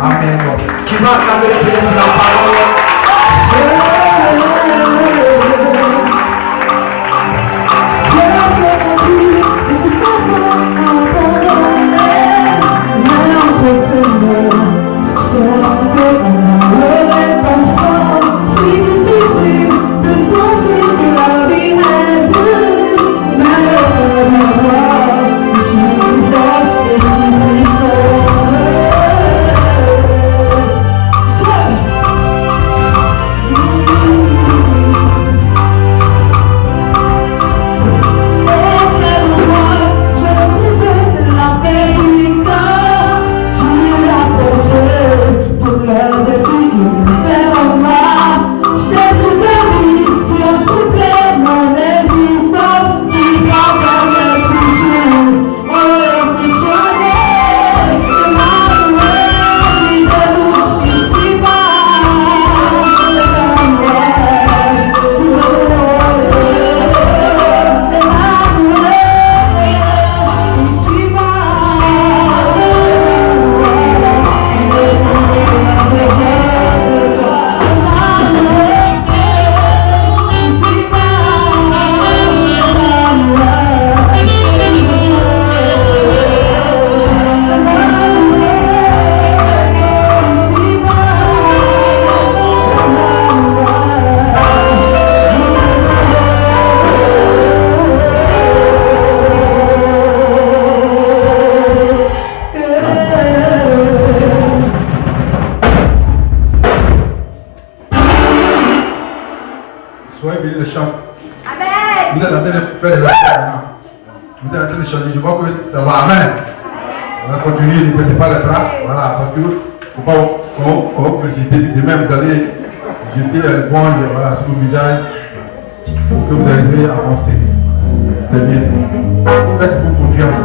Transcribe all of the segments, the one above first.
Amen. Qui va acclamer le Seigneur pour la parole. Soyez bénis le chant. Amen. Vous êtes en train de faire des affaires maintenant. Vous êtes en train de changer. Je vois que ça va. Amen. On va continuer, ne baissez pas les bras. Voilà, parce que on va vous féliciter. Demain, vous allez jeter un point voilà, sur le visage pour que vous arriviez à avancer. C'est bien. Faites-vous confiance.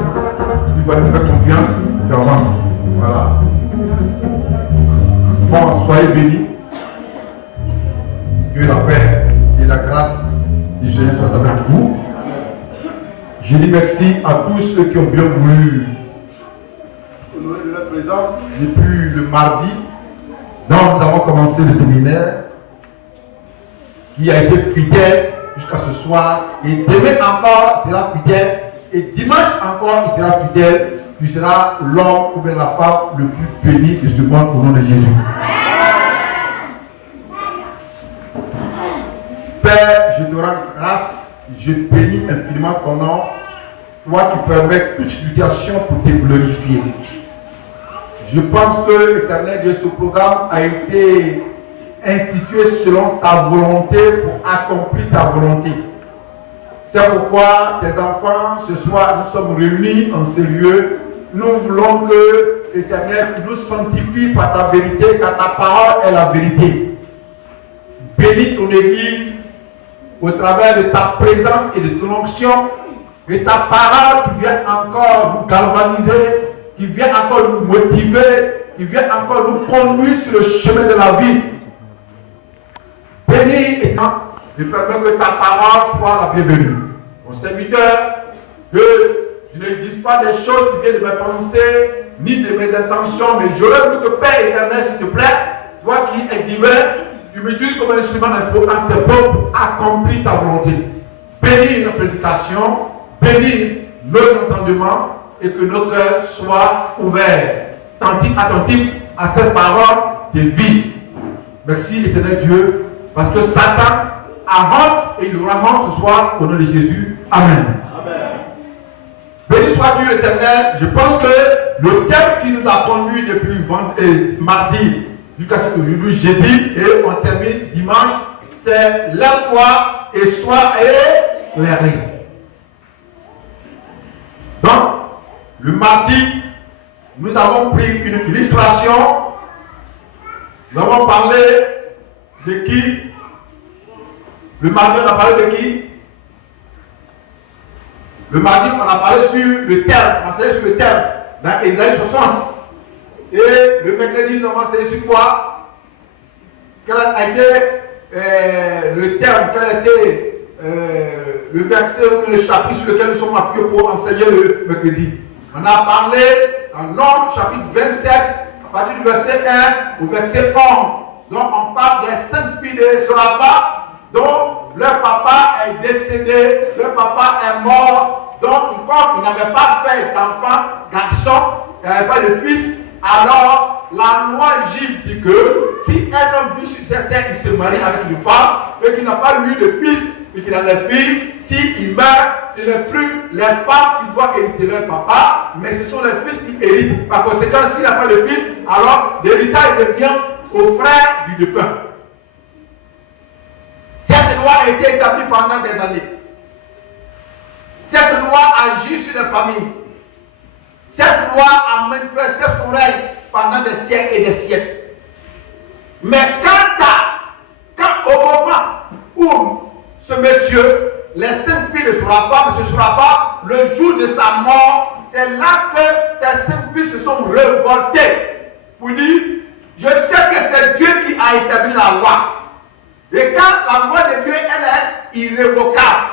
Il faut faire confiance, tu avances. Voilà. Bon, soyez bénis. Que la paix et la grâce du Seigneur soient avec vous. Je dis merci à tous ceux qui ont bien voulu honorer de leur présence depuis le mardi. Donc nous avons commencé le séminaire qui a été fidèle jusqu'à ce soir. Et demain encore, il sera fidèle. Et dimanche encore, il sera fidèle. Tu seras l'homme ou bien la femme le plus béni de ce monde au nom de Jésus. Père, je te rends grâce, je bénis infiniment ton nom, toi qui permets toute situation pour te glorifier. Je pense que l'Éternel de ce programme a été institué selon ta volonté pour accomplir ta volonté. C'est pourquoi tes enfants, ce soir, nous sommes réunis en ce lieu. Nous voulons que l'Éternel nous sanctifie par ta vérité, car ta parole est la vérité. Bénis ton Église au travers de ta présence et de ton onction, et ta parole qui vient encore nous galvaniser, qui vient encore nous motiver, qui vient encore nous conduire sur le chemin de la vie. Bénis et je permets que ta parole soit la bienvenue. Mon serviteur, que je ne dise pas des choses qui viennent de mes pensées, ni de mes intentions, mais j'aurais voulu que Père éternel, s'il te plaît, toi qui es divin, tu m'utilises comme un instrument important de pour accomplir ta volonté. Bénis notre prédication, bénis nos entendements et que nos cœurs soient ouverts, attentifs à cette parole de vie. Merci éternel Dieu, parce que Satan a honte et il aura honte ce soir au nom de Jésus. Amen. Amen. Béni soit Dieu éternel. Je pense que le thème qui nous a conduit depuis mardi jusqu'à aujourd'hui, jeudi, et on termine dimanche, c'est lève-toi et sois éclairé. Donc, le mardi, nous avons pris une illustration. Nous avons parlé de qui? Le mardi, on a parlé de qui? Le mardi, on a parlé sur le terme. On a parlé sur le terme dans Ésaïe 60. Et le mercredi, nous avons enseigné sur quoi? Quel a été le terme, quel a été le verset ou le chapitre sur lequel nous sommes appuyés pour enseigner le mercredi. On a parlé dans Nombre chapitre 27, à partir du du verset 1 au verset 11. Donc on parle des 5 filles de Sorapha, dont leur papa est décédé, leur papa est mort. Donc comme il n'avait pas fait d'enfant, garçon, il n'avait pas de fils, alors la loi juive dit que si un homme vit sur cette terre, il se marie avec une femme et qu'il n'a pas eu de fils et qu'il a des filles, s'il meurt, ce n'est plus les femmes qui doivent hériter leur papa, mais ce sont les fils qui héritent. Par conséquent, s'il n'a pas de fils, alors l'héritage devient au frère du défunt. Cette loi a été établie pendant des années. Cette loi agit sur les familles. Cette loi a manifesté son règne pendant des siècles et des siècles. Mais quand au moment où ce monsieur, les 5 filles de Sorapha, M. Sorapha, le jour de sa mort, c'est là que ces 5 filles se sont révoltées pour dire, je sais que c'est Dieu qui a établi la loi. Et quand la loi de Dieu, elle est irrévocable.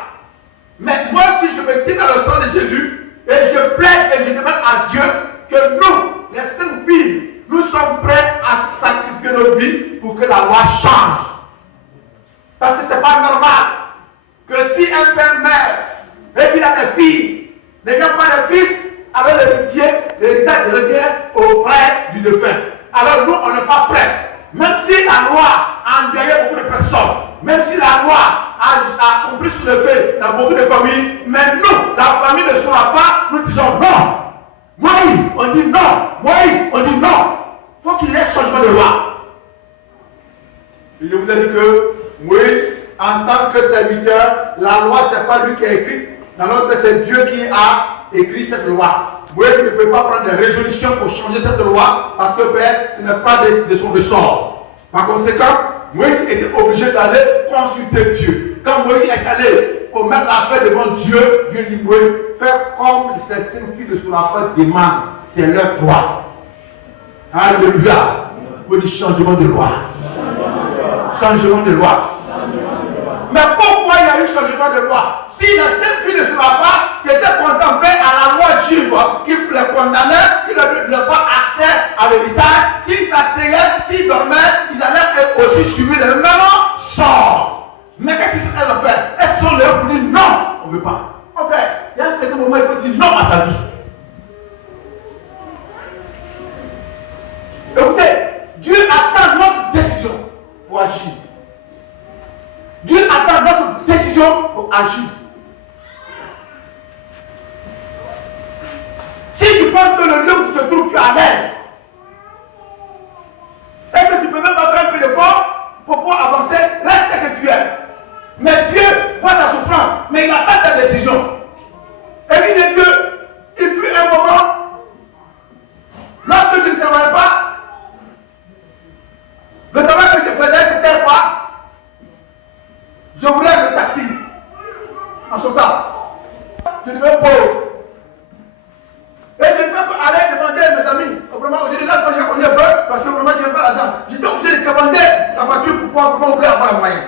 Mais moi, si je me tiens dans le sang de Jésus, et je plaide et je demande à Dieu que nous, les 5 filles, nous sommes prêts à sacrifier nos vies pour que la loi change. Parce que ce n'est pas normal que si un père meurt et qu'il a des filles, n'ayant pas de fils, alors l'héritage revient au frère du défunt. Alors nous, on n'est pas prêts. Même si la loi a endeuillé beaucoup de personnes, même si la loi a compris sur le fait dans beaucoup de familles, mais nous, la famille ne sera pas, nous disons non. Moïse, on dit non. Moïse, on dit non. Il faut qu'il y ait un changement de loi. Et je vous ai dit que Moïse, en tant que serviteur, la loi, ce n'est pas lui qui a écrit. Dans l'autre, c'est Dieu qui a écrit cette loi. Moïse ne peut pas prendre des résolutions pour changer cette loi parce que Père, ce n'est pas de son ressort. Par conséquent, Moïse était obligé d'aller consulter Dieu. Quand Moïse est allé pour mettre l'affaire devant Dieu, Dieu dit Moïse, fais comme ces 5 filles de Sorapha demandent. C'est leur droit. Alléluia. Il faut du changement de loi. Changement de loi. Mais pourquoi il y a eu changement de loi? Si les 5 filles de Sorapha s'étaient contemplées à la loi juive qui les condamnait, qui ne leur donnait pas accès à l'héritage, s'ils s'asseyaient, s'ils dormaient, ils allaient aussi subir le même sort. Mais qu'est-ce qu'elles ont fait? Elles sont là pour dire non, on ne veut pas. En fait, il y a un certain moment, il faut dire non à ta vie. Écoutez, Dieu attend notre décision pour agir. Dieu attend notre décision pour agir. Si tu penses que le lieu où tu te trouves, tu es à l'aise, et que tu ne peux même pas faire un peu d'effort pour pouvoir avancer, reste que tu es. Mais Dieu voit ta souffrance, mais il attend ta décision. Et lui dit Dieu, il fut un moment, lorsque tu ne travaillais pas, le travail que je faisais, c'était quoi? Je voulais le taxi. En ce temps, je devais pauvre. Et je ne fais qu'aller demander à mes amis. Vraiment, aujourd'hui, là, quand j'ai connu un peu, parce que vraiment, je n'ai pas l'argent. J'étais obligé de commander la voiture pour pouvoir vraiment ouvrir avoir les moyens.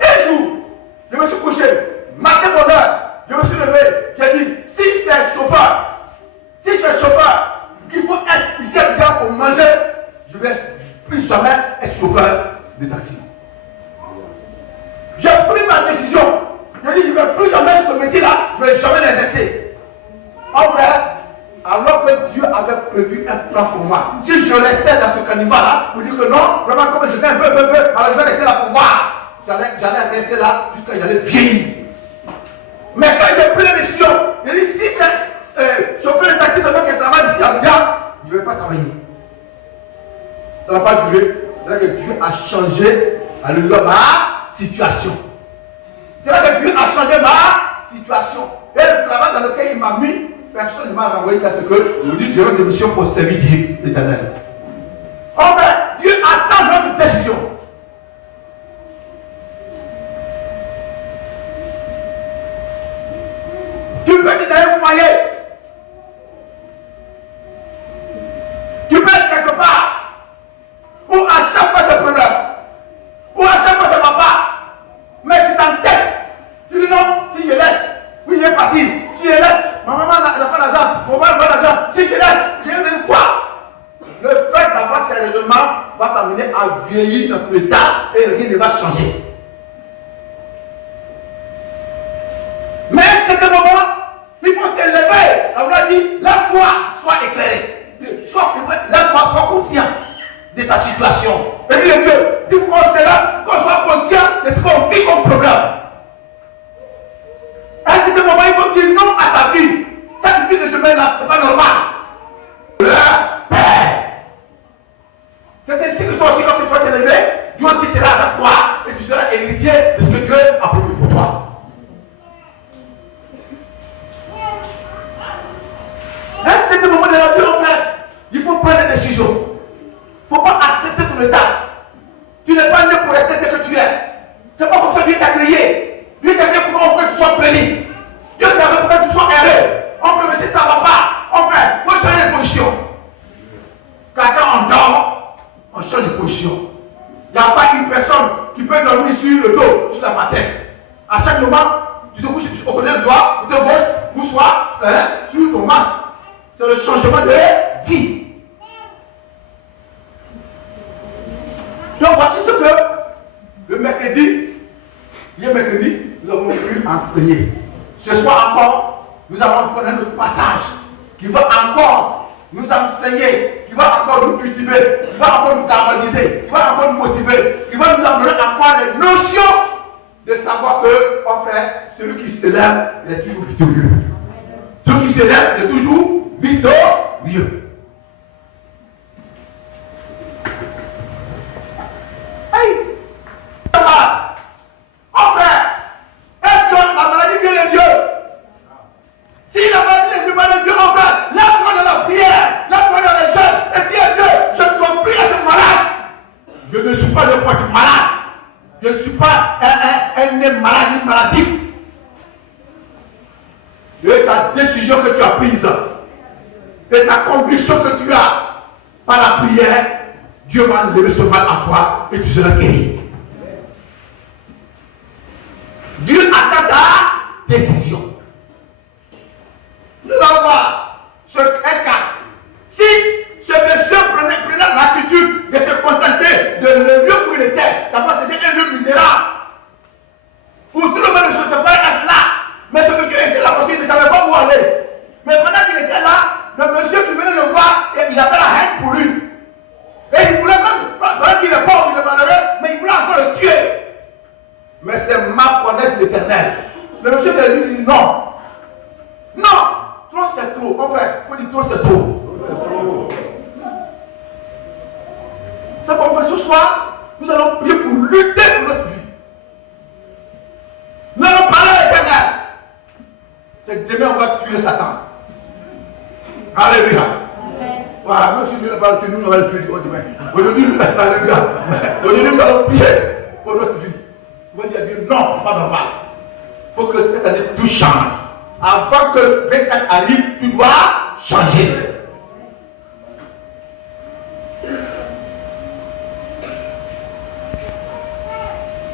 Un jour, je me suis couché. Matin bonheur, je me suis levé. J'ai dit, si c'est chauffeur, qu'il faut être ici à bien pour manger, je ne vais plus jamais être chauffeur de taxi. J'ai pris ma décision. Je dis, je ne vais plus jamais ce métier-là, je ne vais jamais l'exercer. En vrai, alors que Dieu avait prévu un plan pour moi, si je restais dans ce caniveau-là, pour dire que non, vraiment comme j'étais un peu, alors je vais rester là pour voir. J'allais rester là jusqu'à j'allais vieillir. Mais quand j'ai pris la décision, j'ai dit, si c'est chauffeur de taxi, c'est moi qui travaille ici à bien, je ne vais pas travailler. Ça n'a pas duré. C'est là que Dieu a changé ma situation. C'est là que Dieu a changé ma situation. Et le travail dans lequel il m'a mis, personne ne m'a renvoyé qu'à ce que je vous dis, j'ai une démission pour servir Dieu l'éternel. En fait, Dieu attend notre décision. Tu peux être dans un foyer. Tu peux être quelque part. Ou à chaque fois de preneur. Ou à chaque fois c'est papa. Mais tu t'entêtes. Tu dis non, si je laisse, oui, il est parti. Si je laisse, ma maman n'a pas d'argent, mon père n'a pas d'argent. Si je laisse, je vais dire quoi? seulement va t'amener à vieillir dans ton état et rien ne va changer. Mais à ce moment, il faut t'élever. On a dit, la foi soit éclairée. La foi soit conscient de ta situation. Et bien Dieu, il faut qu'on soit conscient de ce qu'on vit comme problème. À ce moment, il faut dire non à ta vie. Cette vie que je mets là, c'est pas normal. Le Père. C'est ainsi que toi aussi, quand tu vas t'élever, Dieu aussi sera avec toi et tu seras héritier de ce que Dieu a prévu pour toi. À ce moment de la vie, en fait, il faut prendre des décisions. Il ne faut pas accepter ton état. Tu n'es pas né pour rester tel que tu es. C'est pas comme ça que Dieu t'a créé. Dieu t'a créé pour que tu sois béni. Dieu t'a créé pour que tu sois heureux. On fait, mais si ça ne va pas, on fait, il faut changer de position. Quand on dort, on change de position. Il n'y a pas une personne qui peut dormir sur le dos, sur la tête. À chaque moment, tu te couches au côté de toi, côté gauche, ou soit sur ton ventre. C'est le changement de vie. Donc voici ce que le mercredi, hier mercredi, nous avons pu enseigner. Ce soir encore, nous allons prendre notre passage qui va encore nous enseigner, qui va encore nous cultiver, qui va encore nous galvaniser, qui va encore nous motiver, qui va nous amener encore les notions de savoir que, mon frère, celui qui s'élève, il est toujours victorieux. Celui qui s'élève, il est toujours victorieux. Hey! Mon frère, est-ce que la maladie vient de Dieu? Si la maladie ne vient pas de Dieu, mon frère, lève-toi dans la prière, lève-toi dans les jeûnes, et dis à Dieu, je ne dois plus être malade. Je ne suis pas le point malade. Je ne suis pas un malade, une maladie. Et ta décision que tu as prise, et ta conviction que tu as par la prière, Dieu va lever ce mal en toi et tu seras guéri. Dieu attend ta décision. Nous allons voir un cas. Si ce monsieur prenait l'attitude de se contenter de le lieu où il était, d'abord c'était un lieu misérable, où tout le monde ne souhaitait pas être là, mais ce monsieur était là parce qu'il ne savait pas où aller. Mais pendant qu'il était là, le monsieur qui venait le voir, il avait la haine pour lui. Et il voulait même, pendant qu'il est pauvre, il est malheureux, mais il voulait encore le tuer. Mais c'est mal connaître l'Éternel. Le monsieur lui dit non. Non, trop c'est trop. Enfin, il faut dire trop c'est trop. C'est pourquoi ce soir, nous allons prier pour lutter pour notre vie. Nous allons parler à l'Éternel. C'est que demain on va tuer Satan. Alléluia. Voilà, même si Dieu n'a pas le tué, nous on va le tuer demain. Aujourd'hui, alléluia. Aujourd'hui, nous allons prier pour notre vie. On va dire à Dieu, non, c'est pas normal. Il faut que cette année tout change. Avant que le 24 arrive, tu dois changer.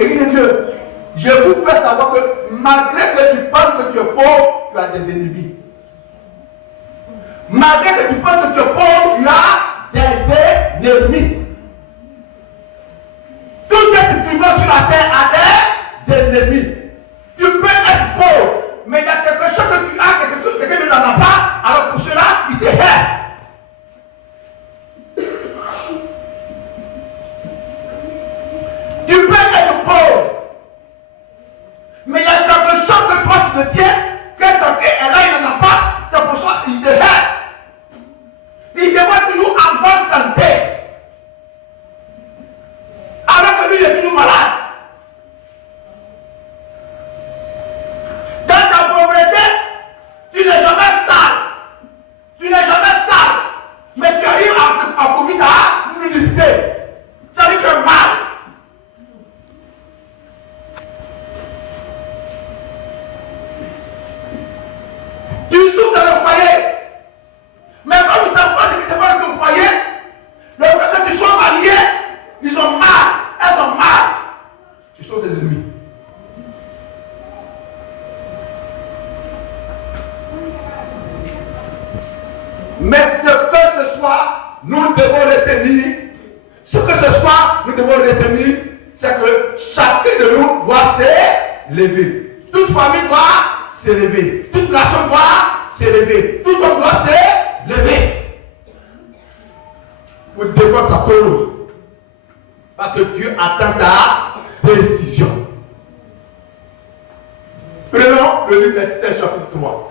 Et dit Dieu, je vous fais savoir que malgré que tu penses que tu es pauvre, tu as des ennemis. Malgré que tu penses que tu es pauvre, tu as des ennemis. Tout ce qui vit sur la terre a des ennemis. Tu peux être pauvre, mais il y a quelque chose que tu as, quelque chose que quelqu'un n'en a pas, alors pour cela, il te hait. Tu peux être pauvre, mais il y a quelque chose que toi tu te tiens, que quelqu'un est là, il n'en a pas, c'est pour ça qu'il te hait. Il te voit toujours en bonne santé, alors que lui il est toujours malade. Dans ta pauvreté, tu n'es jamais sale. Tu n'es jamais sale. Mais tu arrives à profiter à l'humilité. Ça lui fait mal. Tu souffres dans le foyer. Mais comme ils ne savent pas ce qui se passe dans ton foyer, le fait que tu sois marié, ils ont mal. Elles ont mal. Tu sont des ennemis. Mais ce que ce soir, nous devons retenir, Ce que ce soir, nous devons retenir, c'est que chacun de nous doit s'élever. Toute famille doit s'élever. Toute nation doit s'élever. Tout homme doit s'élever. Pour défendre sa cause. Parce que Dieu attend ta décision. Prenons le livre d'Esther chapitre 3.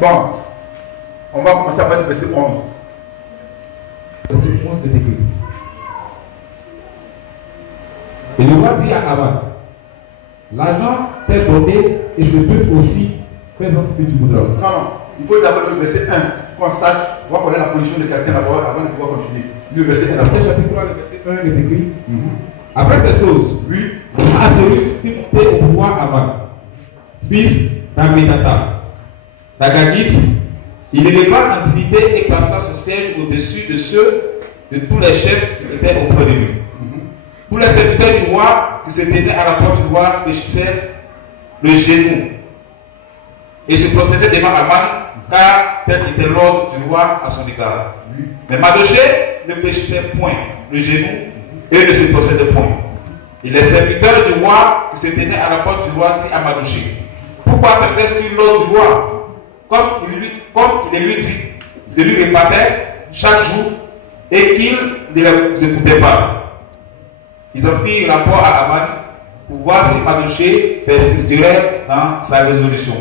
Bon, on va commencer par le verset 11. Verset 11 de écrit. Et le roi dit à Aman, l'argent t'est donné et je peux aussi faire ce que tu voudras. Non, il faut d'abord le verset 1, qu'on sache, on va connaître la position de quelqu'un d'abord avant de pouvoir continuer. Le verset 1. Esther chapitre 3, le verset 1 est écrit. Après ces choses, Oui. Assuérus fit monter au pouvoir Aman, fils d'Ammédatha, d'Agagite. Il éleva en dignité et plaça son siège au-dessus de ceux de tous les chefs qui étaient auprès de lui. Tous les serviteurs du roi qui se tenaient à la porte du roi fléchissaient le genou et se procédaient devant Aman, car tel était l'ordre du roi à son égard. Mais Mardochée ne fléchissait point le genou et ne se procédait point. Et les serviteurs du roi qui se tenaient à la porte du roi dit à Mardochée, pourquoi perpètes-tu l'ordre du roi? Comme il lui dit, de lui répétait chaque jour et qu'il ne les écoutait pas. Ils en firent rapport à Aman pour voir si Mardochée persisterait dans sa résolution.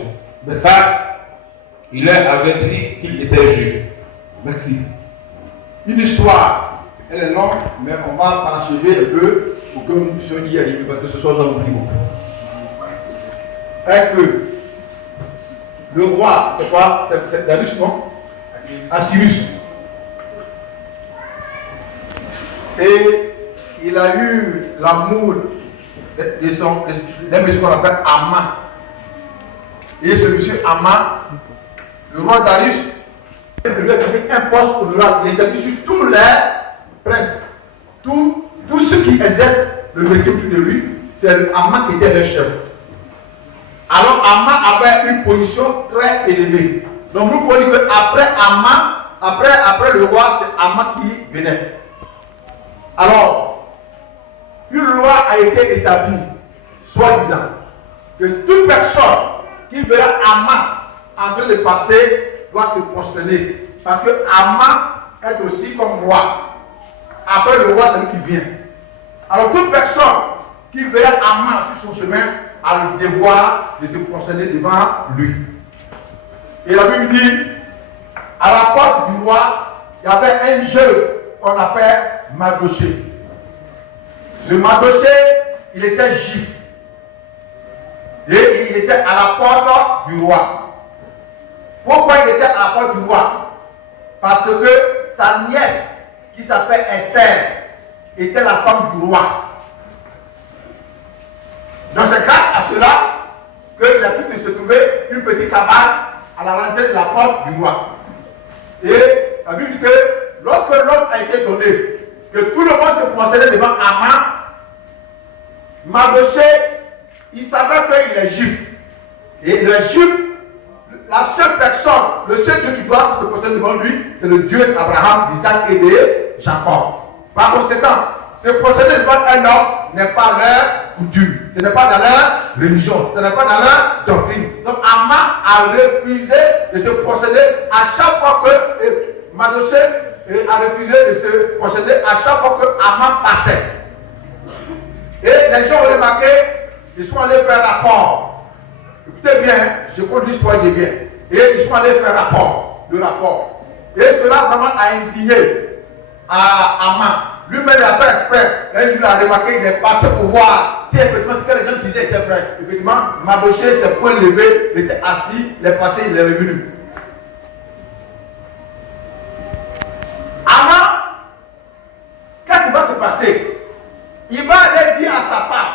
Car il leur avait dit qu'il était juif. Merci. Une histoire, elle est longue, mais on va parachever un peu pour que nous puissions y arriver, parce que ce soir, nous avons pris beaucoup. Et que le roi, c'est quoi? C'est Darius, non? Assyrius. Et il a eu l'amour d'un monsieur qu'on appelle Aman. Et celui-ci, Aman, le roi Darius, il lui a donné un poste honorable. Il était sur tous les princes. Tous ceux qui exercent le métier autour de lui, c'est Aman qui était le chef. Alors Aman avait une position très élevée. Donc nous pouvons dire qu'après Aman, après le roi, c'est Aman qui venait. Alors, une loi a été établie, soi-disant, que toute personne qui verra Aman en train de passer doit se prosterner. Parce que Aman est aussi comme roi. Après le roi, c'est lui qui vient. Alors toute personne qui verra Aman sur son chemin a le devoir de se prosterner devant lui. Et la Bible dit, à la porte du roi, il y avait un jeune qu'on appelle Mardochée. Ce Mardochée, il était juif. Et il était à la porte du roi. Pourquoi il était à la porte du roi? Parce que sa nièce, qui s'appelle Esther, était la femme du roi. Donc c'est grâce à cela qu'il a pu se trouver une petite cabane à la rentrée de la porte du roi. Et la Bible dit que lorsque l'ordre a été donné, que tout le monde se procédait devant Aman, Mardochée, il savait qu'il est juif. Et le juif, la seule personne, le seul Dieu qui doit se procéder devant lui, c'est le Dieu d'Abraham, d'Isaac et de Jacob. Par conséquent, se procéder devant un homme n'est pas leur coutume, ce n'est pas dans leur religion, ce n'est pas dans leur doctrine. Donc Aman a refusé de se procéder à chaque fois que Mardochée a refusé de se procéder à chaque fois que Aman passait. Et les gens ont remarqué, ils sont allés faire rapport. Écoutez bien, je compte l'histoire de bien. Et ils sont allés faire le rapport. Et cela vraiment a indigné à Aman. Lui-même il a fait exprès. Un jour il a remarqué, il est passé pour voir si effectivement ce que les gens disaient était vrai. Effectivement, Mardochée s'est point levé, il était assis, il est passé, il est revenu. Aman, qu'est-ce qui va se passer? Il va aller dire à sa femme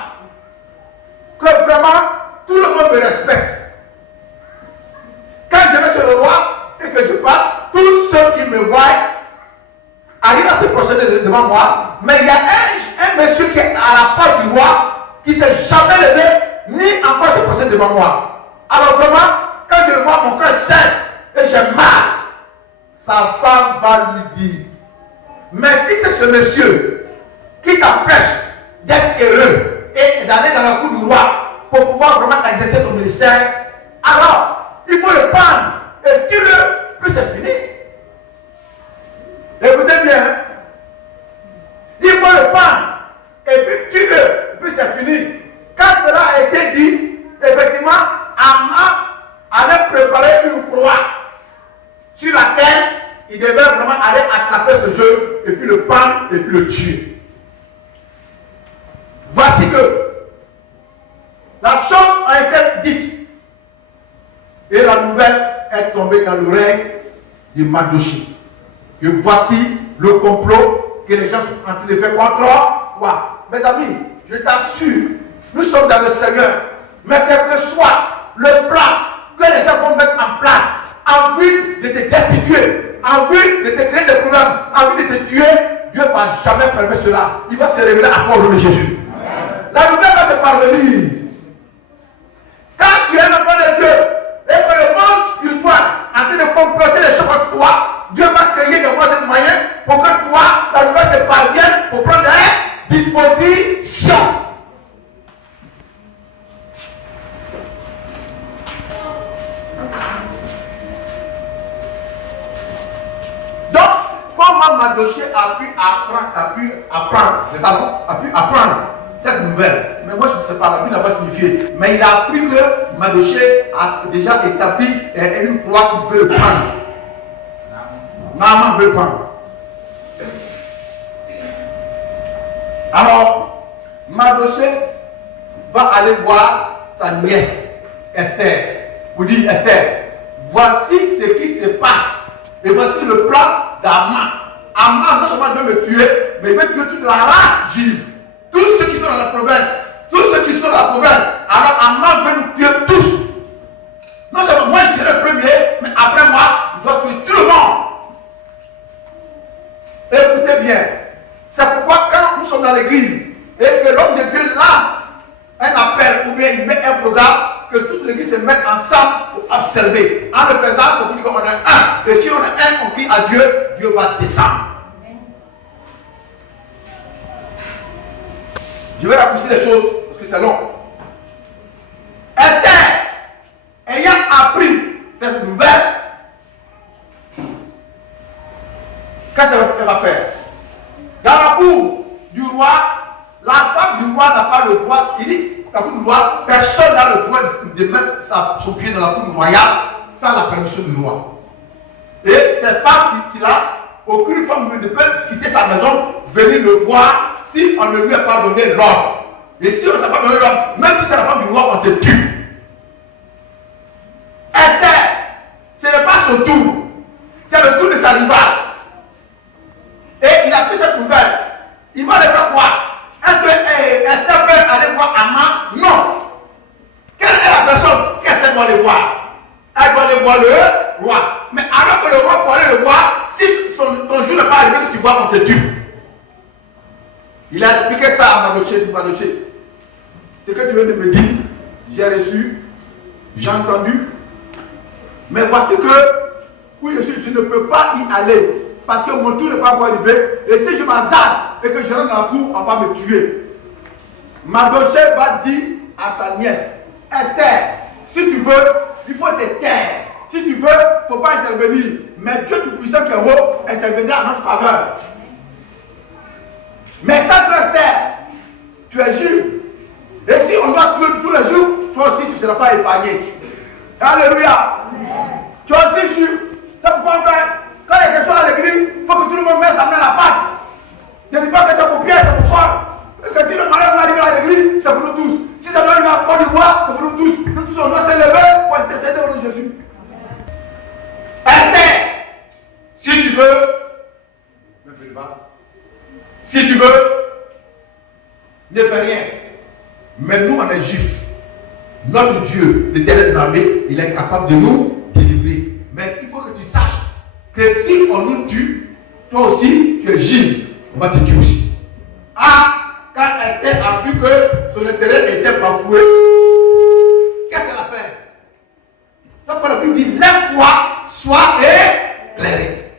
que vraiment tout le monde me respecte. Quand je vais chez le roi et que je parle, tous ceux qui devant moi, mais il y a un monsieur qui est à la porte du roi, qui ne s'est jamais levé, ni encore se poser devant moi. Alors vraiment, quand je le vois, mon cœur saigne et j'ai mal. Sa femme va lui dire, mais si c'est ce monsieur qui t'empêche d'être heureux et d'aller dans la cour du roi pour pouvoir vraiment exercer ton ministère, alors il faut le prendre et tue-le, puis c'est fini. Écoutez bien, il faut le prendre et puis tue-le, puis c'est fini. Quand cela a été dit, effectivement, Amman allait préparer une croix sur laquelle il devait vraiment aller attraper ce jeu et puis le prendre et puis le tuer. Voici que la chose a été dite et la nouvelle est tombée dans l'oreille de Mardochée. Que voici le complot que les gens sont en train de faire contre toi. Mes amis, je t'assure, nous sommes dans le Seigneur, mais quel que soit le plan que les gens vont mettre en place en vue de te destituer, en vue de te créer des problèmes, en vue de te tuer, Dieu ne va jamais permettre cela. Il va se révéler à cause de Jésus. La nouvelle va te parvenir. Quand tu es l'enfant de Dieu et que le monde spirituel est en train de comploter les choses contre toi, Dieu va créer des voies et moyens pour que toi, la nouvelle te parvienne pour prendre des dispositions. Donc, comment Mardochée a pu apprendre cette nouvelle? Mais moi je ne sais pas, la Bible n'a pas signifié. Mais il a appris que Mardochée a déjà établi une croix qu'il veut le prendre. Maman veut le prendre. Alors, Mardochée va aller voir sa nièce, Esther. Vous dites, Esther, voici ce qui se passe. Et voici le plan d'Amman. Amman non seulement veut me tuer, mais il veut tuer toute la race juive. Tous ceux qui sont dans la province. Tous ceux qui sont dans la province. Alors Amman veut nous tuer tous. Non seulement moi je serai le premier, mais après moi, je dois tuer tout le monde. Écoutez bien. C'est pourquoi quand nous sommes dans l'église et que l'homme de Dieu lance un appel ou bien il met un programme, que toute l'église se mette ensemble pour observer. En le faisant, c'est pour dire qu'on est un. Et si on est un, on crie à Dieu, Dieu va descendre. Je vais raccourcir les choses parce que c'est long. Esther, ayant appris cette nouvelle, qu'est-ce qu'elle va faire? Dans la cour du roi, la femme du roi n'a pas le droit, il dit, la cour du roi, personne n'a le droit de mettre son pied dans la cour royale sans la permission du roi. Et cette femme qui là, aucune femme ne peut quitter sa maison, venir le voir si on ne lui a pas donné l'ordre. Et si on ne t'a pas donné l'ordre, même si c'est la femme du roi, on te tue. Esther, ce n'est pas son tour, c'est le tour de sa rivale. Et il a pris cette nouvelle. Il va le faire quoi? Est-ce que Esther peut aller voir Amman? Non. Quelle est la personne qu'Esther doit aller voir? Elle doit aller voir le roi. Mais alors que le roi peut aller le voir, si ton jour n'est pas arrivé que tu vois, on te tue. Il a expliqué ça à Mardochée. Mardochée, ce que tu viens de me dire, j'ai reçu, j'ai entendu. Mais voici que, oui, je ne peux pas y aller. Parce que mon tour n'est pas encore arrivé. Et si je m'hazarde et que je rentre dans la cour, on va me tuer. Mardochée va dire à sa nièce, Esther, si tu veux, il faut te taire. Si tu veux, il ne faut pas intervenir. Mais Dieu Tout-Puissant qui est haut interviendra en notre faveur. Mais ça, Esther, tu es juif. Et si on doit tuer tous les jours, toi aussi tu ne seras pas épargné. Alléluia. Tu es aussi juif. C'est pourquoi on fait. Quand il y a quelque chose à l'église, il faut que tout le monde mette sa main à la pâte. Ne dis pas que c'est pour Pierre, c'est pour Paul. Parce que si le malheur va arriver à l'église, c'est pour nous tous. Si ça doit arriver à Côte d'Ivoire, c'est pour nous tous. Nous tous, on doit se lever pour intercéder au nom de Jésus. Esther, si tu veux, si tu veux, ne fais rien. Mais nous, on est juifs. Notre Dieu, l'Éternel des armées, il est capable de nous délivrer. Mais il faut que tu saches que si on nous tue, toi aussi, tu es juif. on va te dire aussi. Ah, quand Esther a vu que son intérêt était bafoué, qu'est-ce qu'elle a fait? Donc la Bible dit, lève-toi, sois éclairé.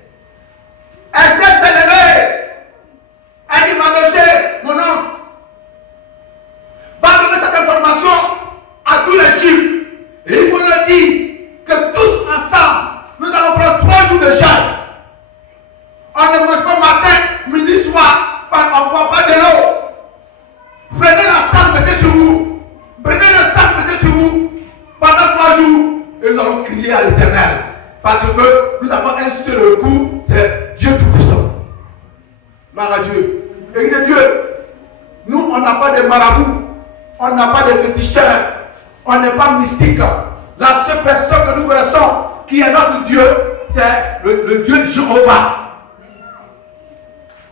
Esther s'est levée. Elle dit, Mardochée, mon oncle, va donner cette information à tous les Juifs. Et il faut leur dire que tous ensemble, nous allons prendre 3 jours de jeûne. On ne mange pas matin, midi, soir, on ne boit pas de l'eau. Prenez la salle, mettez sur vous. Prenez la salle, mettez sur vous. Pendant 3 jours, et nous allons crier à l'Éternel. Parce que nous avons un seul coup, c'est Dieu Tout-Puissant. Gloire à Dieu. Église de Dieu, nous, on n'a pas de marabouts, on n'a pas de féticheurs, on n'est pas mystique. La seule personne que nous connaissons qui est notre Dieu, c'est le Dieu Jéhovah.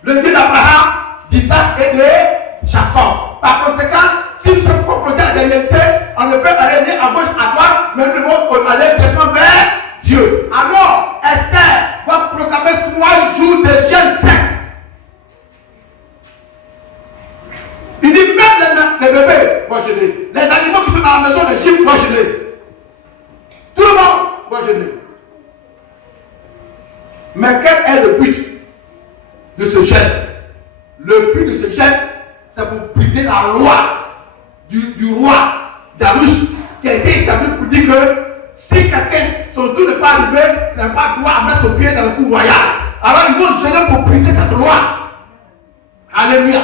Le Dieu d'Abraham, d'Isaac et de Jacob. Par conséquent, si nous sommes confrontés à des réalités, on ne peut aller à gauche, à droite, mais nous devons aller directement vers Dieu. Alors, Esther va proclamer 3 jours de jeûne saint. Il dit même les bébés, moi je l'ai. Les animaux qui sont dans la maison d'Égypte, moi je l'ai. Tout le monde, moi je l'ai. Mais quel est le but de ce jeûne? Le but de ce jeûne, c'est pour briser la loi du roi Darius qui a été établi pour dire que si quelqu'un, son tour n'est pas arrivé, n'a pas droit à mettre son pied dans le cour royal. Alors ils vont jeûner pour briser cette loi. Alléluia.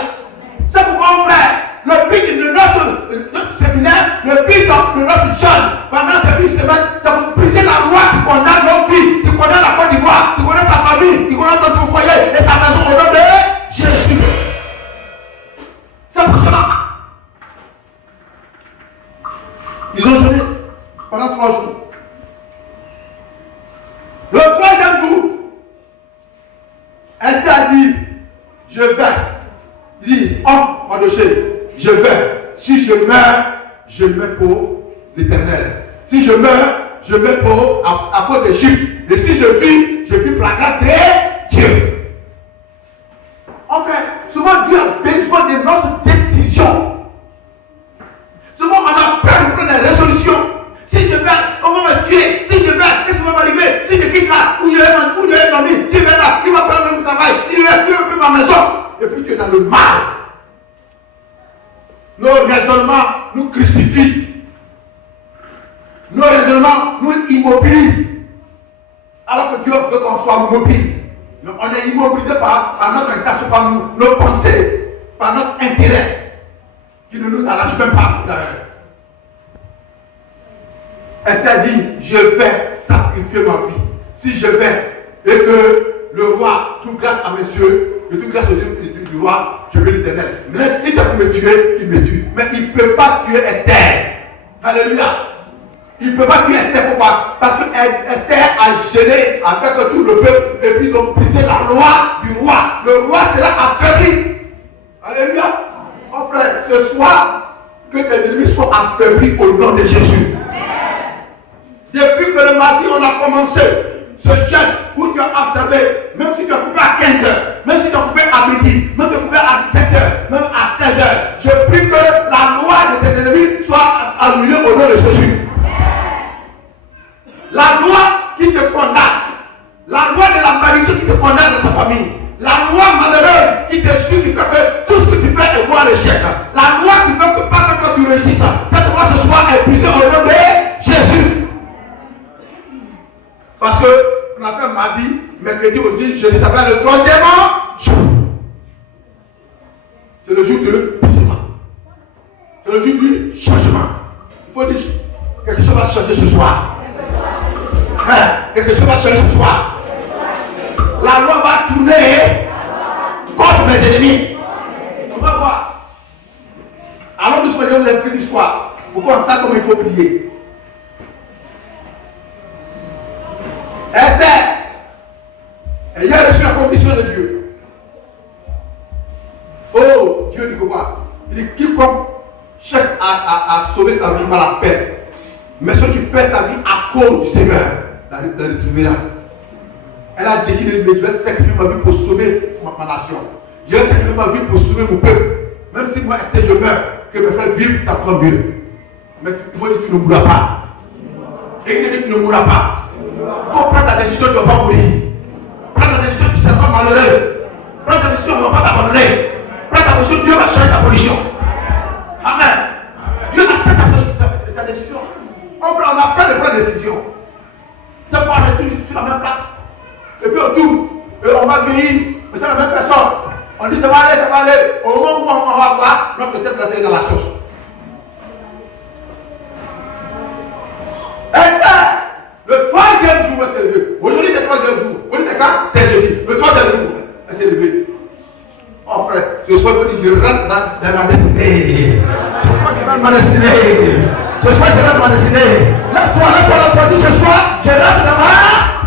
C'est pourquoi, mon frère, le but de notre séminaire, le but de notre jeûne, pendant ces 8 semaines, c'est pour briser la loi qui condamne nos vies, qui condamne la Côte d'Ivoire, qui condamne ta famille, qui condamne ton foyer et ta maison au nom de Jésus. C'est pour cela. Ils ont jeûné pendant 3 jours. Le 3e jour, Esther a dit, je vais. Il dit, oh, Mardochée, je vais. Si je meurs, je meurs pour l'Éternel. Si je meurs, je meurs pour à cause des Juifs. Et si je vis pour la grâce de Dieu. En fait, souvent Dieu a besoin de notre décision. Souvent on a peur de prendre des résolutions. Si je vais, on va me tuer. Si je vais, qu'est-ce qui va m'arriver? Si je quitte là, où je vais dormir, si je vais là, qui va prendre mon travail? Si je vais, qui va prendre ma maison? Et puis tu es dans le mal. Nos raisonnements nous crucifient. Nos raisonnements nous immobilisent. Alors que Dieu veut qu'on soit mobile. On est immobilisé par notre intention, par nos pensées, par notre intérêt, qui ne nous arrange même pas. Esther dit, je vais sacrifier ma vie. Si je vais, et que le roi trouve grâce à mes yeux, et trouve grâce aux yeux du roi, je vais l'Éternel. Mais si c'est pour me tuer, il me tue. Mais il ne peut pas tuer Esther. Alléluia. Il ne peut pas tuer Esther. Pourquoi? Parce que Esther a gêné avec tout le peuple et puis ils ont brisé la loi du roi. Le roi sera affaibli. Alléluia. Mon frère, ce soir, que tes ennemis soient affaiblis au nom de Jésus. Depuis que le mardi on a commencé ce jeûne où tu as observé, même si tu as coupé à 15h, même si tu as coupé à midi, même si tu as coupé à 17h, même à 16h, je prie que la loi de tes ennemis soit annulée au nom de Jésus. La loi qui te condamne, la loi de la malédiction qui te condamne dans ta famille, la loi malheureuse qui te suit, qui fait que tout ce que tu fais est voir l'échec, la loi qui fait que pas que toi tu réussisses, cette loi ce soir est brisée au nom de Jésus. Parce que on a fait mardi, mercredi, jeudi, jeudi, ça fait le 3e jour. C'est le jour de brisement. C'est le jour du changement. Il faut dire quelque chose va changer ce soir. Quelque chose va changer ce soir. La loi va tourner contre mes ennemis. On va voir. Alors nous soyons l'esprit du soir. Pourquoi on sait comment il faut prier. Esther, ayant reçu la condition de Dieu. Oh, Dieu dit quoi? Il dit quiconque cherche à sauver sa vie par la paix, mais celui qui perd sa vie à cause du Seigneur, la retrouvera. Elle a décidé de me sacrifier ma vie pour sauver ma nation. Je vais simplement vivre pour sauver mon peuple. Même si moi, Esther, je meurs, que me faire vivre, ça prend mieux. Mais tu me dis que tu ne mourras pas. Et il dit que tu ne mourras pas. Il faut prendre ta décision, tu ne vas pas mourir. Prends ta décision, tu ne seras pas malheureux. Prends ta décision, tu ne vas pas t'abandonner. Prends ta décision, Dieu va changer ta position. Amen. Dieu attend ta décision. On a peur de prendre des décisions. C'est pourquoi on est toujours sur la même place. Et puis on tourne. Et on va vieillir. Mais c'est la même personne. On dit ça va aller, ça va aller. Au moment où on va voir, notre tête là, c'est dans la sauce. Le troisième jour, elle s'est levée. Aujourd'hui, c'est le troisième jour. Aujourd'hui, c'est quand? C'est jeudi. Le troisième jour, elle s'est levée. Oh frère, ce soir, je rentre dans ma destinée. Ce soir, je rentre dans ma destinée. Ce soir, je rentre dans ma destinée. Lève-toi, dis ce soir, je rentre dans ma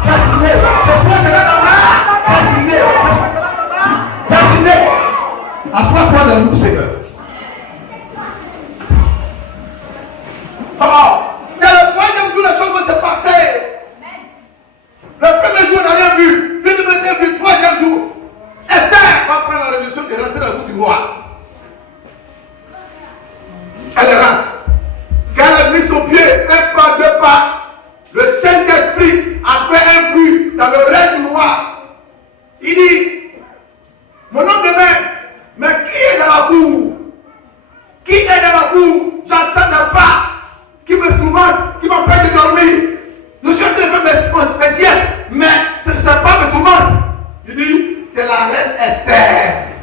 destinée. Ce soir, je rentre dans ma destinée. Destinée. Assois-toi dans le nom du Seigneur. Oh, c'est le troisième jour, les choses vont se passer. Le premier jour, on n'a rien vu. Le deuxième jour, le troisième jour. Esther va prendre la résolution de rentrer dans la cour du roi. Elle rentre. Quand elle a mis son pied, un pas, deux pas, le Saint-Esprit a fait un bruit dans l'oreille du roi. Il dit, mon homme de main, mais qui est dans la cour? Qui est dans la cour? J'entends des pas qui me tourmentent, qui m'empêchent de dormir. Je suis en train de faire mes siestes, mais ce n'est pas me tourmente. Il dit, c'est la reine Esther.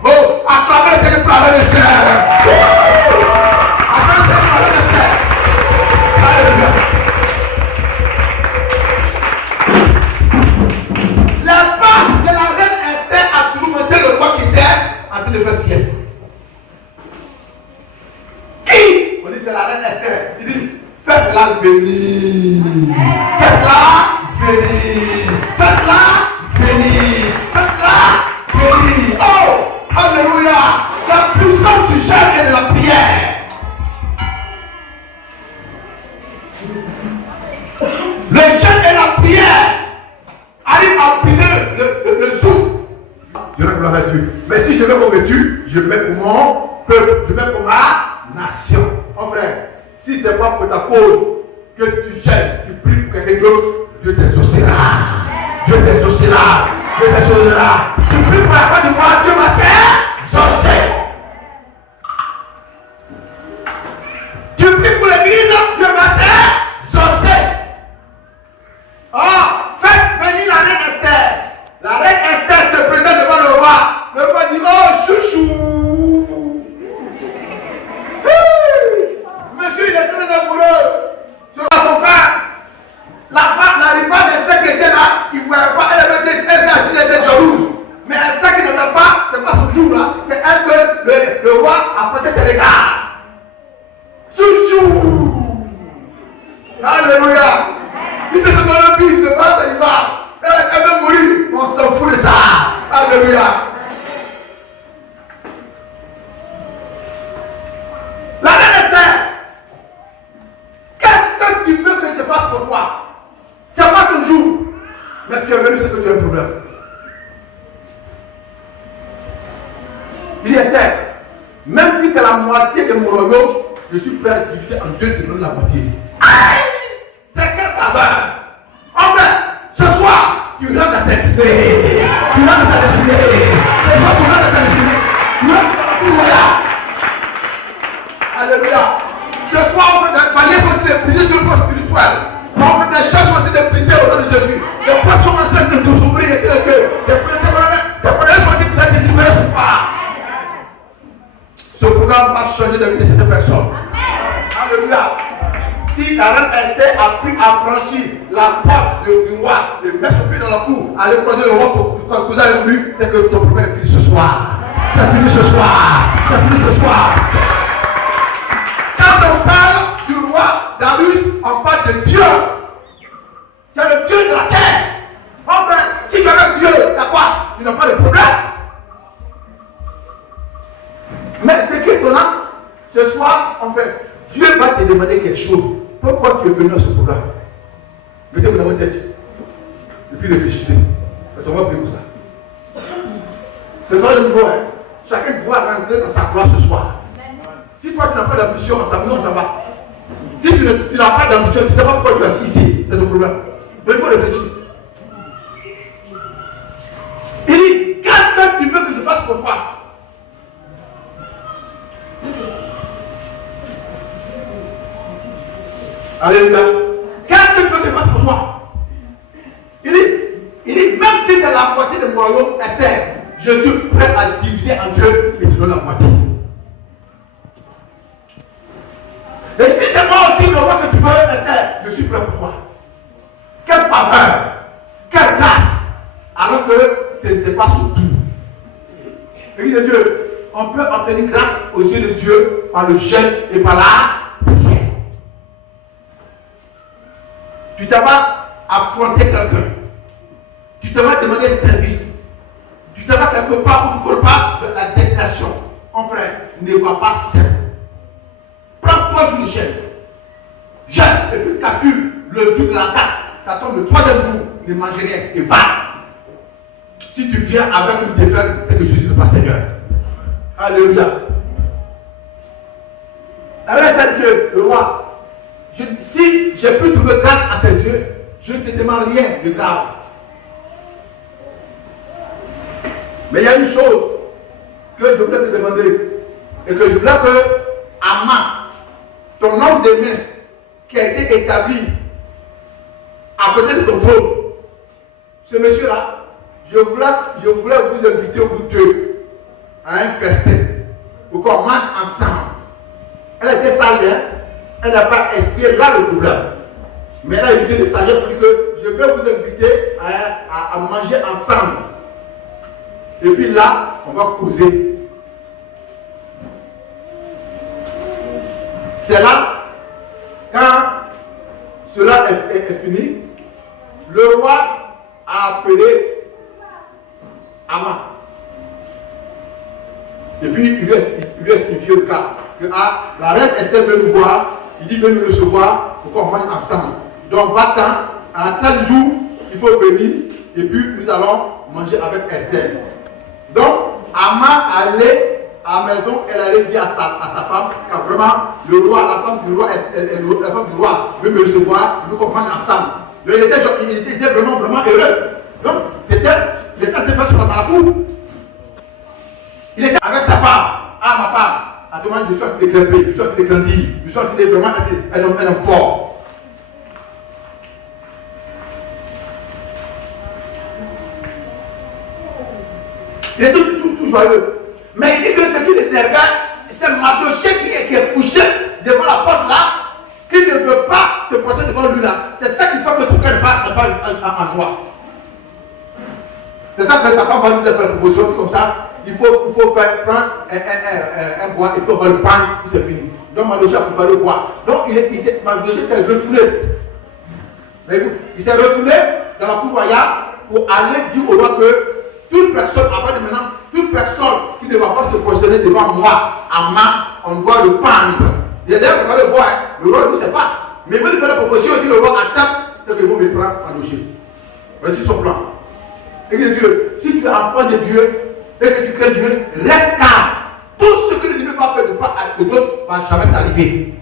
Oh, à travers cette parole d'Esther. À travers cette parole d'Esther. Alléluia. La part de la reine Esther a tourmenté le roi qui était en train de faire sieste. Qui? On dit c'est la reine Esther. Il dit, faites-la venir. Faites-la venir. Faites-la venir. Faites-la venir. Oh, alléluia. La puissance du jeûne et de la prière. Le jeûne et la prière arrivent à briser le joug. Je rends gloire à Dieu. Mais si je mets pour mes Dieu, je mets pour mon peuple, je mets pour ma nation. Mon frère, si c'est pas pour ta cause que tu gênes, tu pries pour quelqu'un d'autre, Dieu t'exaucera. Dieu t'exaucera. Dieu t'exaucera. Tu pries pour la Côte d'Ivoire, Dieu va t'exaucer. Tu pries pour l'église, Dieu va t'exaucer. Oh, faites venir la reine Esther. La reine Esther se présente devant le roi. Le roi dit, oh, chouchou. Monsieur, il est très amoureux. Sur son frère. La rivale d'Esther qui était là, il ne voyait pas, elle était jalouse. Mais Esther qui n'était pas, c'est pas son jour là. C'est elle que le roi a prêté ses regards. Chouchou. Alléluia. Il se fait dans le but, c'est pas ça, il va. Elle veut mourir, on s'en fout de ça. Alléluia. La reine Esther, qu'est-ce que tu veux que je fasse pour toi? C'est pas ton jour. Mais tu es venu, c'est que tu as un problème. Il dit Esther, même si c'est la moitié de mon royaume, je suis prêt à diviser en deux, te donner la moitié. Aïe! C'est quelle faveur? Enfin, ce soir, tu rentres à ta destinée. Tu rentres à ta destinée. Ce soir, tu rentres à ta destinée. Tu rentres à ta destinée. Alléluia. Ce soir, on fait des paliers sont en train de briser sur le plan spirituel. On fait des choses sont en train de briser au nom de Jésus. Les portes sont en train de nous ouvrir et de Dieu. Les problèmes sont en train de libérer ce soir. Ce programme va changer la vie de cette personne. Alléluia. Si la reine Esther a pu affranchir la porte du roi, de mettre son pied dans la cour, aller croiser le roi pour que vous avez vu, c'est que ton problème est fini ce soir. C'est fini ce soir. C'est fini ce soir. Quand on parle du roi Darius, on parle de Dieu. C'est le Dieu de la terre. Enfin, si tu as un Dieu, t'as quoi? Tu n'as pas de problème. Mais ce qui est étonnant, ce soir, en fait, Dieu va te demander quelque chose. Pourquoi tu es venu à ce programme? Mettez-vous dans votre tête. Et puis réfléchissez. Parce qu'on va prier pour ça. C'est dans le niveau, hein. chacun doit rentrer dans sa gloire ce soir. Si toi tu n'as pas d'ambition, ça va. Si tu n'as pas d'ambition, tu ne sais pas pourquoi tu es assis ici, c'est ton problème. Mais il faut réfléchir. Il dit, qu'est-ce que tu veux que je fasse pour toi? Alléluia. Qu'est-ce que tu veux que je fasse pour toi? Il dit, même si c'est la moitié de mon royaume, Esther, je suis prêt à diviser en deux et te donner la moitié. Et si c'est moi aussi le roi que tu veux, Esther, je suis prêt pour toi. Quelle faveur, quelle grâce, alors que ce n'était pas sous tout. Église de Dieu, on peut obtenir grâce aux yeux de Dieu par le jeûne et par la prière. Tu t'as pas affronté quelqu'un. Tu te vas demander service. Tu te vas quelque part où tu ne connais pas de la destination. Mon frère, ne va pas seul. Prends 3 jours de jeûne. Jeûne et puis calcule le jour de la date. Ça tombe le 3e jour, ne mange rien et va. Si tu viens avec une défaite, c'est que Jésus n'est pas Seigneur. Alléluia. Alors, c'est Dieu, le roi. Si j'ai pu trouver grâce à tes yeux, je ne te demande rien de grave. Mais il y a une chose que je voulais te demander. Et que je voulais que Aman, ton homme de main, qui a été établi à côté de ton trône, ce monsieur-là, je voulais vous inviter, vous deux, à un festin, pour qu'on mange ensemble. Elle était sage, hein? Elle n'a pas expliqué là le problème. Mais elle a eu de sagesse pour dire que je vais vous inviter à manger ensemble. Et puis là, on va causer. C'est là, quand cela est fini, le roi a appelé Aman. Et puis il lui a signifié le cas. Que la reine Esther veut nous voir, il dit veut nous recevoir pour qu'on mange ensemble. Donc va-t'en, à tel jour, il faut venir, et puis nous allons manger avec Esther. Donc, Aman allait à la maison, elle allait dire à sa femme, car vraiment, le roi, la femme du roi veut me recevoir, nous qu'on mange ensemble. Donc, il était vraiment heureux. Donc, il était en train de faire dans la cour. Il était avec sa femme. Ah, ma femme, à tout moment, je suis en train de grimper, je suis en train de grandir, je suis en train de vraiment être un homme fort. Il est tout joyeux. Mais il dit que ce qui l'énerve, c'est Mardochée qui est couché devant la porte là, qui ne veut pas se projeter devant lui là. C'est ça qui fait que son cœur n'est pas en joie. C'est ça que sa femme va lui faire une proposition, c'est comme ça. Il faut prendre un bois et puis on va le prendre, puis c'est fini. Donc Mardochée a préparé le bois. Donc Mardochée s'est retourné. Il s'est retourné dans la cour royale pour aller dire au roi que toute personne, à partir de maintenant, toute personne qui ne va pas se positionner devant moi, Aman, on doit le pendre. Il a d'ailleurs préparé le bois, le roi ne sait pas. Mais il veut lui faire la proposition, si le roi accepte, c'est qu'ils vont me prendre en dossier. Voici son plan. Église de Dieu, si tu es enfant de Dieu et que tu crées Dieu, reste calme. Tout ce que le Dieu va faire de part à d'autres va jamais t'arriver.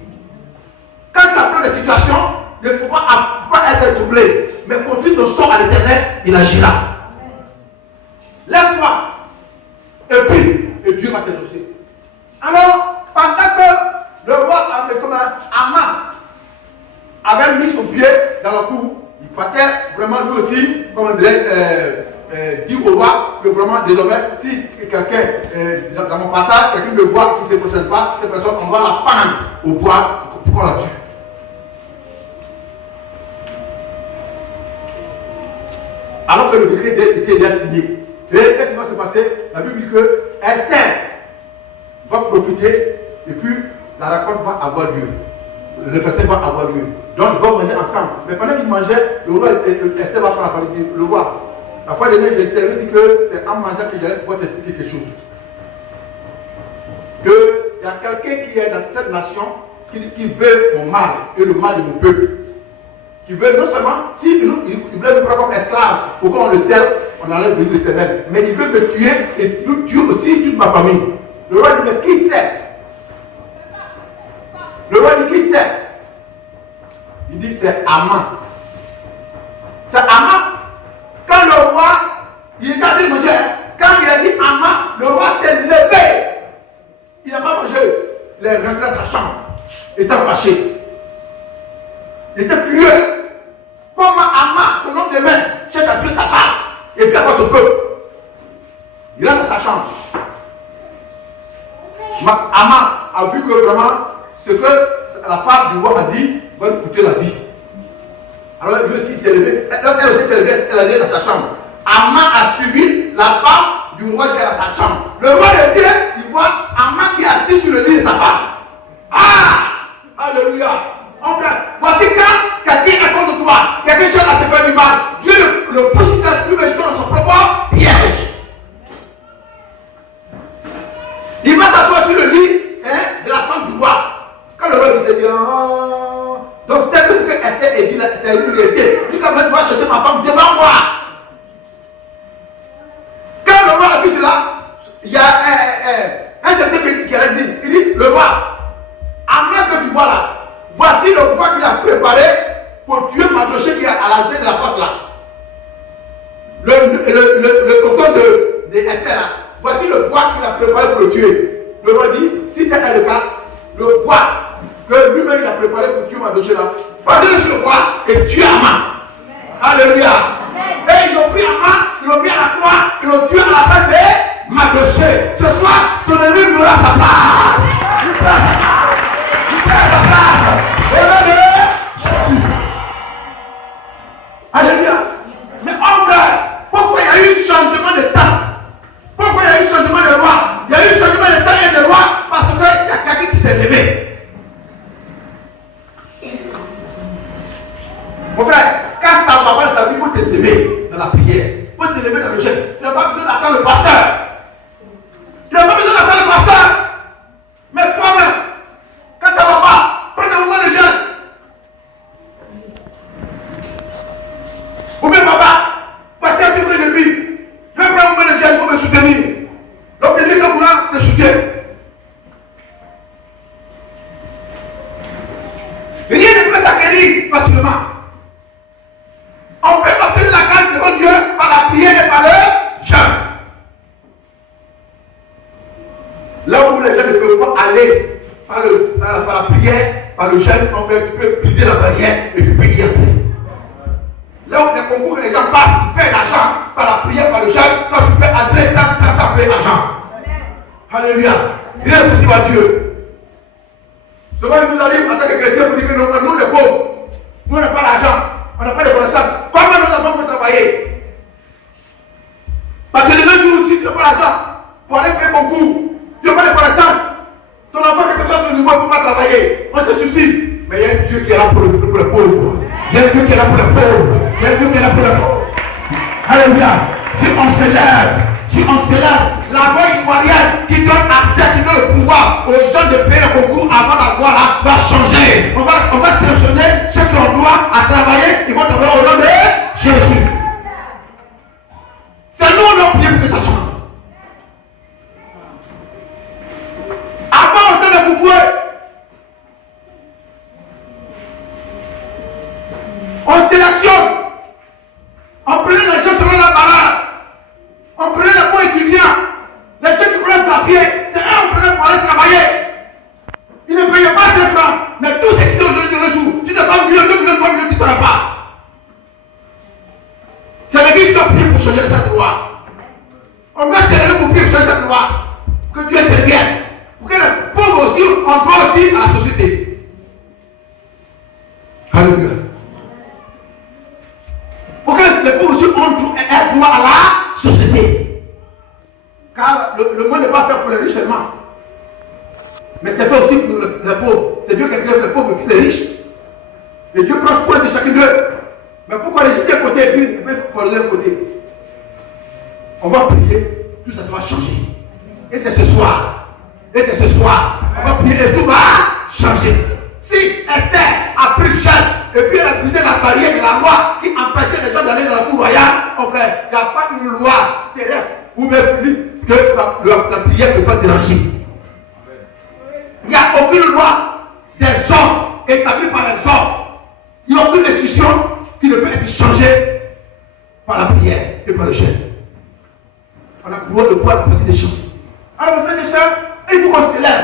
Quand tu apprends des situations, il ne faut pas être troublé, mais confie ton sort à l'Éternel, il agira. Lève-toi. Et puis, Dieu va t'exaucer. Alors, pendant que le roi Aman avait mis son pied dans la cour, il partait vraiment lui aussi, comme on dirait, dire au roi que vraiment désormais, si quelqu'un, dans mon passage, quelqu'un me voit qui ne se procède pas, cette personne, on va la pendre au bois pour qu'on la tue. Alors que le décret était déjà signé. Et qu'est-ce qui va se passer? La Bible dit que Esther va profiter et puis la rencontre va avoir lieu. Le festin va avoir lieu. Donc ils vont manger ensemble. Mais pendant qu'ils mangeaient, le roi Esther va prendre la parole. Le roi, la fois dernière, j'ai dit que c'est en mangeant que j'allais pouvoir t'expliquer quelque chose. Qu'il y a quelqu'un qui est dans cette nation qui veut mon mal et le mal de mon peuple. Qui veut non seulement, si il voulait nous prendre comme esclaves pour qu'on le serve, on enlève de l'Éternel. Mais il veut me tuer et tuer aussi toute ma famille. Le roi dit, mais qui c'est? Le roi dit, qui c'est? Il dit, c'est Haman. C'est Haman. Quand le roi, il est en train de manger, quand il a dit Haman, le roi s'est levé. Il n'a pas mangé. Il est rentré dans sa chambre. Il était fâché. Il était furieux. Comment Haman, son homme de main, cherche à tuer sa femme et puis avoir son peuple. Il est dans sa chambre. Haman a vu que vraiment ce que la femme du roi a dit va lui coûter la vie. Alors lui aussi s'est levé. Elle aussi s'est levée, elle est dans sa chambre. Haman a suivi la femme du roi qui est dans sa chambre. Le roi de Dieu, il voit Haman qui est assis sur le lit de sa femme. Ah! Alléluia! Enfin, voici quand quelqu'un est contre toi, quelqu'un cherche à te faire du mal, Dieu le pousse lui-même dans son propre piège. Il va s'asseoir sur le lit de la femme du roi. Quand le roi lui dit, oh. Donc c'est tout ce que Esther a dit, c'est une réalité. Jusqu'à maintenant, tu vas chercher ma femme devant moi. Quand le roi a vu cela, il y a un certain petit qui a dit, il dit, le roi, avant que tu vois là, voici le bois qu'il a préparé pour tuer Mardochée qui est à l'entrée de la porte là. Le coton de Esther là. Voici le bois qu'il a préparé pour le tuer. Le roi dit, si tel est le cas, le bois que lui-même il a préparé pour tuer Mardochée là, prenez sur le bois et tuez Haman. Alléluia. Et ils ont pris Haman, ils l'ont mis à la croix, ils l'ont tué à la fin de Mardochée. Ce soir, ton ennemi n'aura sa place. Ta place. Au nom de Jésus. Alléluia. Mais en vrai, pourquoi il y a eu un changement de temps? Pourquoi il y a eu un changement de roi? Il y a eu un changement de temps et de roi parce qu'il y a quelqu'un qui s'est levé. Mon frère, quand ça va pas dans ta vie, il faut te lever dans la prière. Il faut te lever dans le jeûne. Tu n'as pas besoin d'attendre le pasteur. Tu n'as pas besoin d'attendre le pasteur. Mais toi-même, quand ça ne va pas, prends un moment de jeûne. Ou bien papa, voici un peu de vie. Je vais prendre un moment de jeûne pour me soutenir. Donc il dit que courant te soutient. Rien ne peut s'acquérir facilement. On peut obtenir la grâce devant Dieu par la prière et par le jeûne. Là où les gens ne peuvent pas aller par la prière, par le jeûne, en fait, tu peux briser la barrière et tu peux y entrer. Là où les concours que les gens passent, tu payes l'argent par la prière, par le jeûne, quand tu peux entrer sans payer l'argent. Alléluia. Il est possible à Dieu. Souvent, il nous arrive en tant que chrétiens pour dire que nous, les pauvres, nous, on n'a pas l'argent, on n'a pas de connaissances. Comment nos enfants vont travailler? Parce que les mêmes jours aussi, tu n'as pas l'argent pour aller faire concours. Tu n'as pas de connaissances. Ton enfant, quelque chose de nouveau, ne peut pas travailler. On se suicide. Mais il y a un Dieu qui est là pour les pauvres. Il y a un Dieu qui est là pour les pauvres. Il y a un Dieu qui est là pour les pauvres. Alléluia. Si on se lève, la loi ivoirienne qui donne accès, qui donne le pouvoir aux gens de payer le concours avant d'avoir là, va changer. On va sélectionner ceux qui ont droit à travailler, ils vont travailler au nom de Jésus. C'est nous, on a prié pour que ça change. Avant, on était de Foufoué. On sélectionne. On prenait les gens selon la parole. On prenait les bons étudiants. Les gens qui prenaient le papier, c'est eux on prenait pour aller travailler. Ils ne payaient pas 2 francs. Mais tous ceux qui sont aujourd'hui de nos jours, tu n'as pas 1 million, 2 millions, 3 millions, tu n'auras pas. C'est l'église qui doit prier pour changer cette loi. On doit s'élever pour prier pour changer cette loi. Que Dieu intervienne. Pour que les pauvres aussi, on doit aussi à la société. Alléluia. Pour que les pauvres aussi ont droit à la société. Car le monde n'est pas fait pour les riches seulement. Mais c'est fait aussi pour les pauvres. C'est Dieu qui a créé les pauvres et puis les riches. Et Dieu prend soin de chacun d'eux. Mais pourquoi les jeter d'un côté et puis il faut les d'un côté? On va prier, tout ça va changer. Et c'est ce soir. On va prier et tout va changer. Si Esther a pris jeûne et puis elle a brisé la barrière de la loi qui empêchait les gens d'aller dans la cour royale. Mon frère, il n'y a pas une loi terrestre ou même physique que la prière ne peut pas déranger. Il n'y a aucune loi des hommes établie par les hommes. Il n'y a aucune décision qui ne peut être changée par la prière et par le jeûne. On a le pouvoir de passer des choses. Alors, mes frères et sœurs, il faut qu'on célèbre.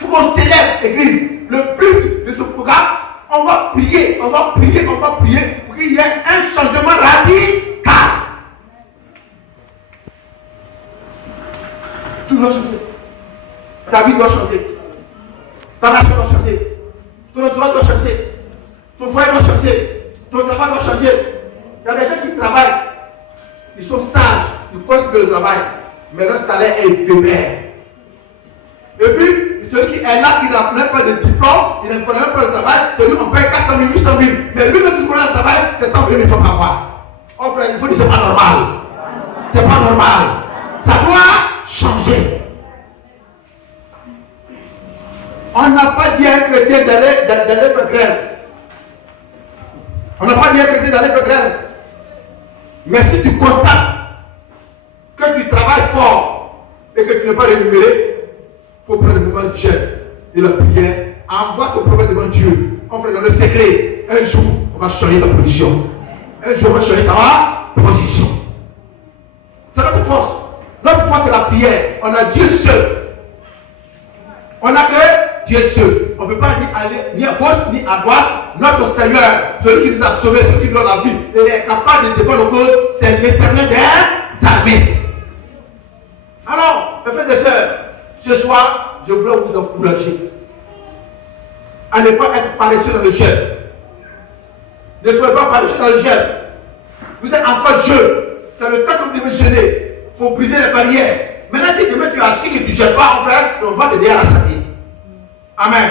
Il faut qu'on célèbre l'église. Le but de ce programme, on va prier pour qu'il y ait un changement radical. Tout doit changer. Ta vie doit changer. Ta nation doit changer. Ton droit doit changer. Ton foyer doit changer. Ton travail doit changer. Il y a des gens qui travaillent. Ils sont sages. Ils connaissent le travail. Mais leur salaire est éphémère. Et puis, celui qui est là, qui n'a même pas de diplôme, il ne connaît même pas le travail, celui qu'on paye 400 000, 800 000. Mais lui, même qui connaît le travail, c'est 120 000 francs par mois. Oh frère, il faut dire que c'est pas normal. C'est pas normal. Ça doit changer. On n'a pas dit à un chrétien d'aller faire grève. On n'a pas dit à un chrétien d'aller faire grève. Mais si tu constates que tu travailles fort et que tu n'es pas rémunéré, il faut prendre le moment du jeûne et la prière. Envoie ton problème devant Dieu. On fait dans le secret. Un jour, on va changer ta position. Un jour, on va changer ta position. C'est notre force. Notre force, c'est la prière. On a Dieu seul. On n'a que Dieu seul. On ne peut pas aller ni à gauche ni à droite. Notre Seigneur, celui qui nous a sauvés, celui qui nous donne la vie, il est capable de défendre nos causes. C'est l'Éternel des armées. Alors, mes frères et sœurs, ce soir, je voulais vous encourager à ne pas être paresseux dans le jeûne. Ne soyez pas paresseux dans le jeûne. Vous êtes encore jeune. C'est le temps que vous devez jeûner. Il faut briser les barrières. Maintenant, si demain tu es assis et que tu ne jeûnes pas, en fait, on va te dire à la satie. Amen.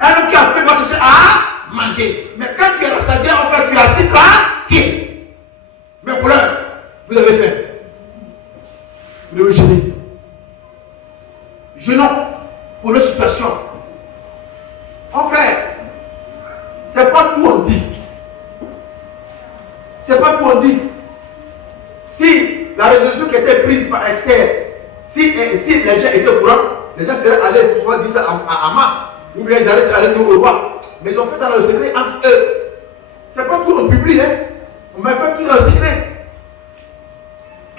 Un homme qui a fait doit chercher à manger. Mais quand tu es rassasié, en fait, tu es assis tranquille. Mais pour l'heure, vous avez fait. Vous devez jeûner. Jeûnons pour nos situations. Mon frère, c'est pas tout on dit. C'est pas tout on dit. Si la résolution qui était prise par Esther, si les gens étaient au courant, les gens seraient allés ce soir dire ça à Haman, ou bien ils allaient aller au roi. Mais ils ont fait dans le secret entre eux. C'est pas tout on publie, hein. On m'a fait tout dans le secret.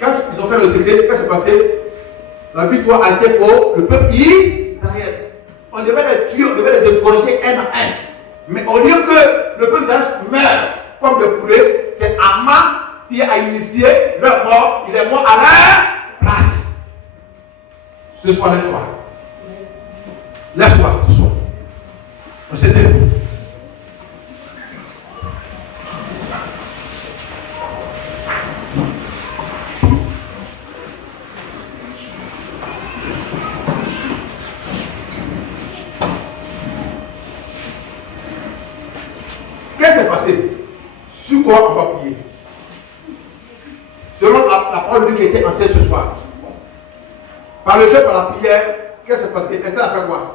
Quand ils ont fait le secret, qu'est-ce qui s'est passé? La victoire a été pour le peuple d'Israël. On devait les tuer, on devait les égorger un à un. Mais au lieu que le peuple d'Israël meure comme le poulet, c'est Haman qui a initié leur mort. Il est mort à leur place. Ce soir, laisse-toi. Laisse-toi, ce soir. On s'est dit. Qu'est-ce qui s'est passé? Sur quoi on va prier? Selon la parole de Dieu qui a été enseignée ce soir. Par le jeûne, par la prière, qu'est-ce qui s'est passé? Esther a fait quoi?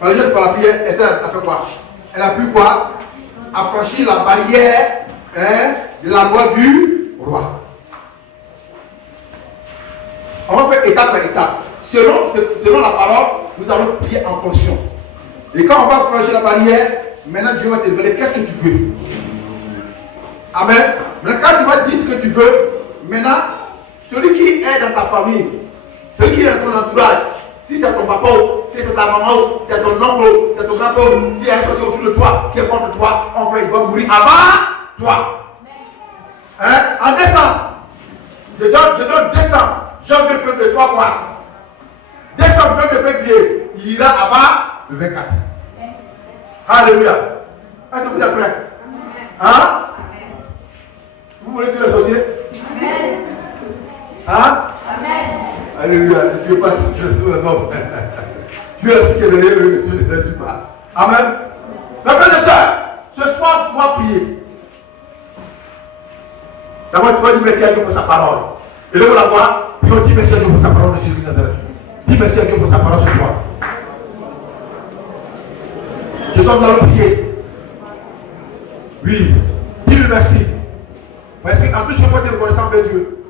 Par le jeûne, par la prière, Esther a fait quoi? Elle a pu quoi? Affranchir la barrière de la loi du roi. On va faire étape par étape. Selon la parole, nous allons prier en fonction. Et quand on va franchir la barrière, maintenant Dieu va te demander qu'est-ce que tu veux. Amen. Maintenant quand tu vas dire ce que tu veux, maintenant, celui qui est dans ta famille, celui qui est dans ton entourage, si c'est ton papa, si c'est ta maman, si c'est ton oncle, si c'est ton grand-père, si il y a un social autour de toi qui est contre toi, en frère, il va mourir avant toi. Hein? En décembre, je donne décembre, janvier, février, 3 mois. Décembre, janvier, février, il ira avant le 24. Alléluia. Est-ce que vous êtes prêts? Hein? Vous voulez tuer les sorciers? Amen. Hein? Amen. Alléluia. Tu ne veux pas tuer les hommes. Dieu a ce qui est derrière eux, tu ne les tues pas. Amen. Mes frères et sœurs, ce soir, tu vas prier. D'abord, tu vas dire merci à Dieu pour sa parole. Et là, vous la voir, puis on dit merci à Dieu pour sa parole de Jésus de Nazareth. Dis merci à Dieu pour sa parole ce soir. Ce soir, nous allons prier. Oui, dis-lui merci. Parce qu'en tout cas, il faut être reconnaissant envers Dieu.